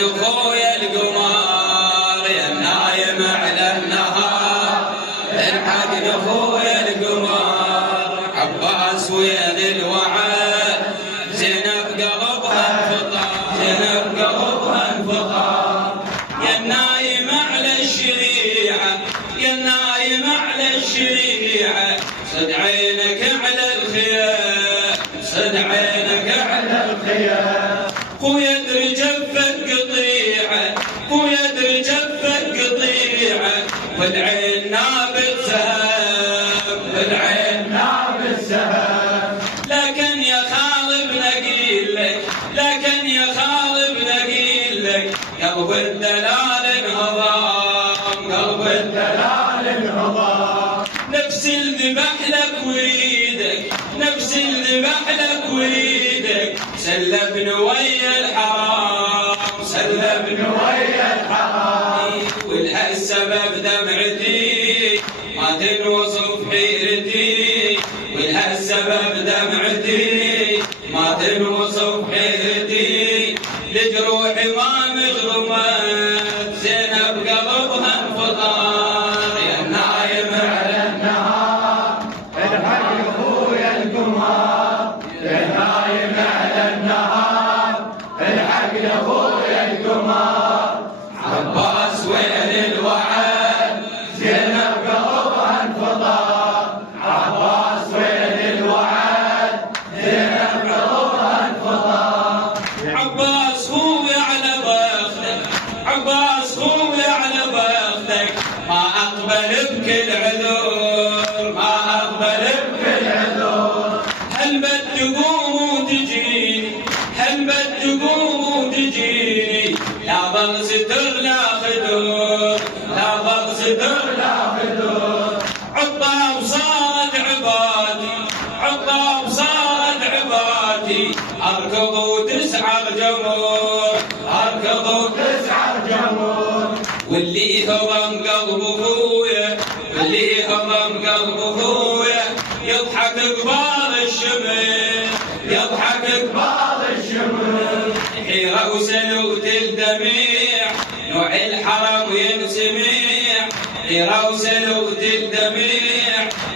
خويا القمر يا نايم على النهار، الحقنا خويا القمر. عباس وين الوعد، زينب قلبها انفطر، زينب قلبها انفطر. يا نايم على الشريعة، يا نايم على الشريعة، صد عينك على الخيام، صد عينك على الخيام. خويا ادري جفك قطيعة، خويا ادري جفك قطيعة، والعين نابت سهام، والعين نابت سهام. لكن يا خالب نقيل لك، لكن يا خالب نقيل لك، قلب الدلال انهضام، قلب الدلال انهضام. نفس الذبح لك وريدك، نفس الذبح لك وريدك، سلبني ويا الحرام، سلبني ويا الحرام. ولهالسبب دمعتي ما تنوصف حيرتي، ولهالسبب دمعتي ما تنوصف حيرتي. لجروحي ما مغرمت، زينب قلبها انفطر. يا نايم على النهار، الحق اخويا القمر. يا نايم على النهار، الحق اخويا القمر. عباس وين الوعد، زينب قلبها انفطر. عباس وين الوعد، زينب قلبها انفطر. عباس خويا على بختك، عباس خويا على بختك، ما اقبل بكل عذور، ما اقبل بكل عذور. هل بد تقوم وتجيني، هل بد تقوم وتجيني، لا ظل ستر لا خدور، لا ظل ستر لا خدور. عطاب صارت عبادي، عطاب صارت عبادي، اركض وتسعر جمهور، اركض وتسعر جمهور. واللي هضم قلب اخويا، واللي هضم قلب اخويا، يضحك قبال الشمل، يضحك قبال الشمل. حيرة وسلوت الدميع، نوع الحرم ينسمع. حيرة وسلوت الدميع،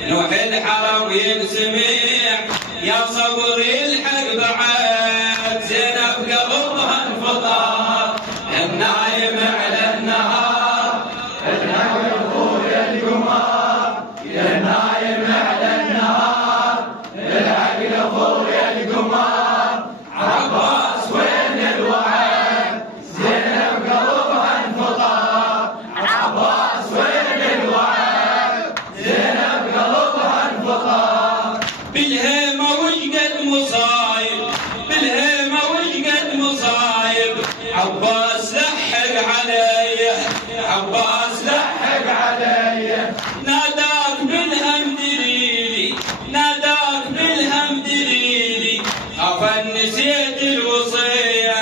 نوع الحرم ينسمع. يا صبري الحق بعد، زينب قلبها انفطر. يا نايم على النهار، الحق اخويا القمر. يا نايم على النهار، الحق اخويا القمر. عباس وين الوعد، زينب قلبها انفطر. عباس وين الوعد، زينب قلبها انفطر. بالهيمة وشقد مصايب، بالهيمة وشقد مصايب. عباس لحق علي، عباس لحق علي. ناداك بالهم دليلي، ناداك بالهم دليلي. خاف نسيت الوصية،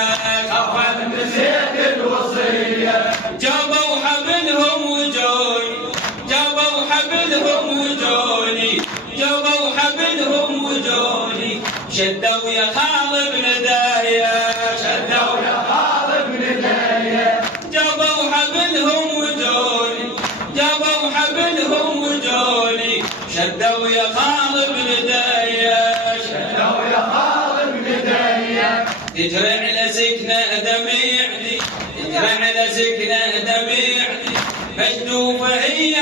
خاف نسيت الوصية. جابوا حبلهم وجوني، جابوا حبلهم وجوني، جابوا حبلهم وجوني. شدوا يا خالب ندايا، شدوا يا خالب ندايا. جابوا حبلهم وجوني، جابوا حبلهم وجوني. شدوا يا خالب ندايا، شدوا يا خالب ندايا. تجري على سكنة دميعتي، تجري على سكنة دميعتي. مجدوفة هي